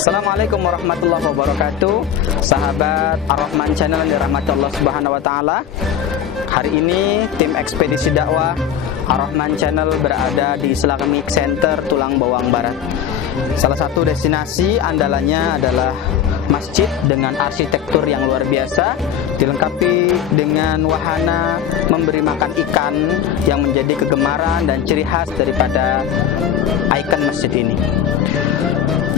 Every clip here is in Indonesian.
Assalamualaikum warahmatullahi wabarakatuh. Sahabat Ar-Rahman Channel yang dirahmati Allah Subhanahu wa taala. Hari ini tim ekspedisi dakwah Ar-Rahman Channel berada di Islamic Center Tulang Bawang Barat. Salah satu destinasi andalannya adalah masjid dengan arsitektur yang luar biasa, dilengkapi dengan wahana memberi makan ikan yang menjadi kegemaran dan ciri khas daripada ikon masjid ini.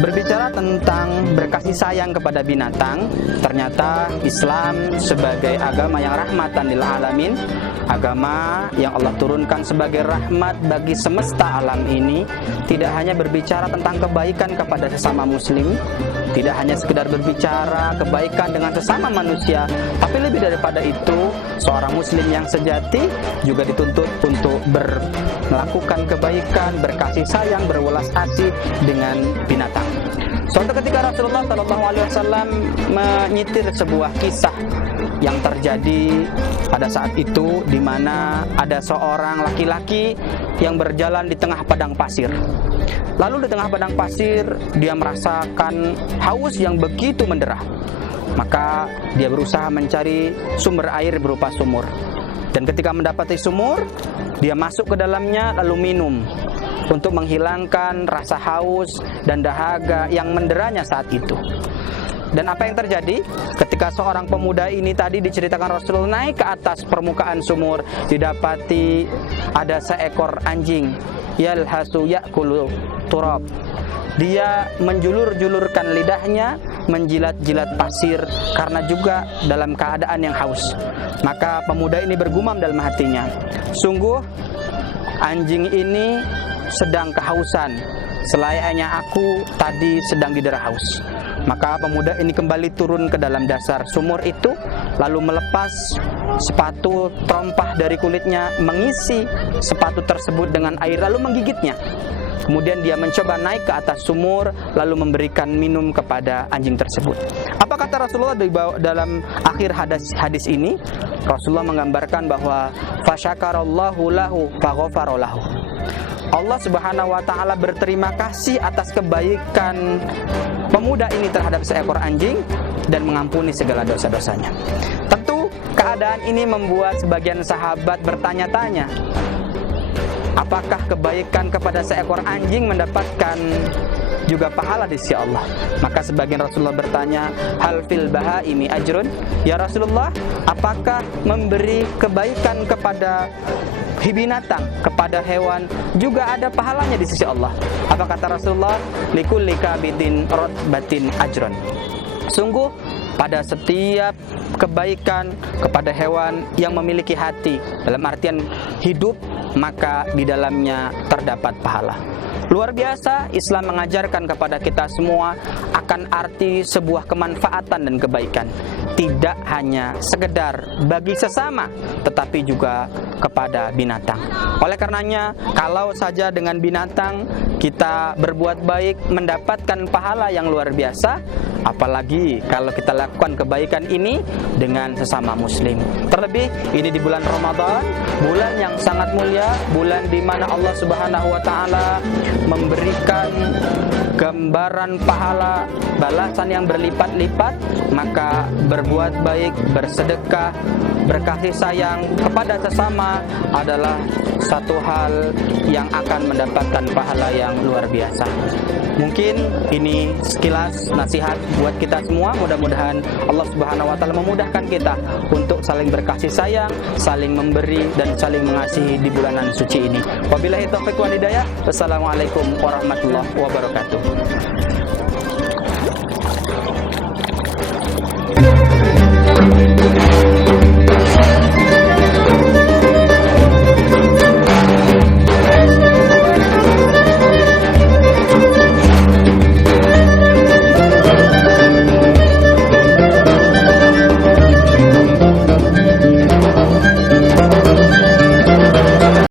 Berbicara tentang berkasih sayang kepada binatang, ternyata Islam sebagai agama yang rahmatan lil alamin, agama yang Allah turunkan sebagai rahmat bagi semesta alam ini, tidak hanya berbicara tentang kebaikan kepada sesama muslim, tidak hanya sekedar berbicara kebaikan dengan sesama manusia, tapi lebih daripada itu, seorang muslim yang sejati juga dituntut untuk melakukan kebaikan, berkasih sayang, berwelas asih dengan binatang. Suatu ketika Rasulullah SAW menyitir sebuah kisah yang terjadi pada saat itu, di mana ada seorang laki-laki yang berjalan di tengah padang pasir. Lalu di tengah padang pasir dia merasakan haus yang begitu menderah. Maka dia berusaha mencari sumber air berupa sumur. Dan ketika mendapati sumur, dia masuk ke dalamnya lalu minum untuk menghilangkan rasa haus dan dahaga yang menderanya saat itu. Dan apa yang terjadi? Ketika seorang pemuda ini tadi diceritakan Rasulullah naik ke atas permukaan sumur, didapati ada seekor anjing yalhasu ya'kulu turab. Dia menjulur-julurkan lidahnya, menjilat-jilat pasir karena juga dalam keadaan yang haus. Maka pemuda ini bergumam dalam hatinya, sungguh anjing ini sedang kehausan, selayaknya aku tadi sedang didera haus. Maka pemuda ini kembali turun ke dalam dasar sumur itu, lalu melepas sepatu terompah dari kulitnya, mengisi sepatu tersebut dengan air, lalu menggigitnya. Kemudian dia mencoba naik ke atas sumur, lalu memberikan minum kepada anjing tersebut. Apa kata Rasulullah dalam akhir hadis ini? Rasulullah menggambarkan bahwa fasyakarallahu lahu faghafara lahu. Allah Subhanahu wa taala berterima kasih atas kebaikan pemuda ini terhadap seekor anjing dan mengampuni segala dosa-dosanya. Tentu keadaan ini membuat sebagian sahabat bertanya-tanya, apakah kebaikan kepada seekor anjing mendapatkan juga pahala di sisi Allah? Maka sebagian Rasulullah bertanya, hal fil bahaimi ajrun? Ya Rasulullah, apakah memberi kebaikan kepada binatang, kepada hewan juga ada pahalanya di sisi Allah? Apa kata Rasulullah? Likulli kabidin rotbatin ajrun. Sungguh pada setiap kebaikan kepada hewan yang memiliki hati, dalam artian hidup, maka di dalamnya terdapat pahala. Luar biasa, Islam mengajarkan kepada kita semua akan arti sebuah kemanfaatan dan kebaikan. Tidak hanya sekedar bagi sesama, tetapi juga kepada binatang. Oleh karenanya, kalau saja dengan binatang kita berbuat baik mendapatkan pahala yang luar biasa, apalagi kalau kita lakukan kebaikan ini dengan sesama muslim. Terlebih ini di bulan Ramadan, bulan yang sangat mulia, bulan di mana Allah Subhanahu wa taala memberikan gambaran pahala balasan yang berlipat-lipat. Maka berbuat baik, bersedekah, berkasih sayang kepada sesama adalah satu hal yang akan mendapatkan pahala yang luar biasa. Mungkin ini sekilas nasihat buat kita semua. Mudah-mudahan Allah Subhanahu wa taala memudahkan kita untuk saling berkasih sayang, saling memberi dan saling mengasihi di bulanan suci ini. Wabillahi taufiq wal hidayah. Wassalamualaikum warahmatullahi wabarakatuh.